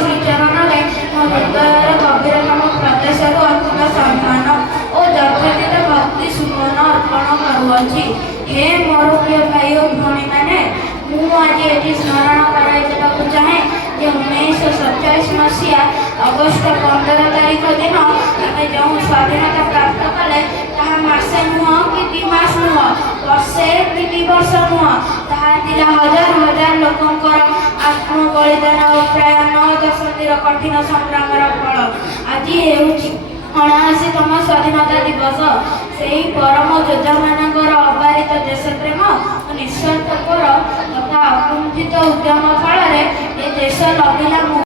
ଶ୍ରୀଚରଣରେ ମୋ ହୃଦୟର ଗଭୀରତମ ପ୍ରଦେଶରୁ ଅତୁଟ ସମ୍ମାନ ଓ ଯଥାତୀତ ଭକ୍ତି ସୁମନ ଅର୍ପଣ କରୁଅଛି। ହେ ମୋର ପ୍ରିୟ ଭାଇ ଓ ଭଉଣୀମାନେ, ମୁଁ ଆଜି ଏଠି ସ୍ମରଣ କରାଇ ଦେବାକୁ ଚାହେଁ ଯେ 1947 ମସିହା ଅଗଷ୍ଟ 15 ତାରିଖ ଦିନ ଆମେ ଯେଉଁ ସ୍ୱାଧୀନତା ପ୍ରାପ୍ତ କଲେ ତାହା ମାସେ ନୁହଁ କି 2 ମାସ ନୁହଁ, ବର୍ଷେ କି 2 ବର୍ଷ ନୁହଁ, ତାହା ଥିଲା ହଜାର ହଜାର ଲୋକଙ୍କର ଆତ୍ମବଳିଦାନ ଓ ପ୍ରାୟ 9 ଦଶନ୍ଧିର କଠିନ ସଂଗ୍ରାମର ଫଳ। ଆଜି ହେଉଛି 79ତମ ସ୍ୱାଧୀନତା ଦିବସ। ସେହି ପରମ ଯୋଦ୍ଧାମାନଙ୍କର ଅବାରିତ ଦେଶପ୍ରେମ ଓ ନିଃସ୍ୱାର୍ଥପର ତଥା ଅକୁଣ୍ଠିତ ଉଦ୍ୟମ ଫଳରେ ଏ ଦେଶ ଲଭିଲା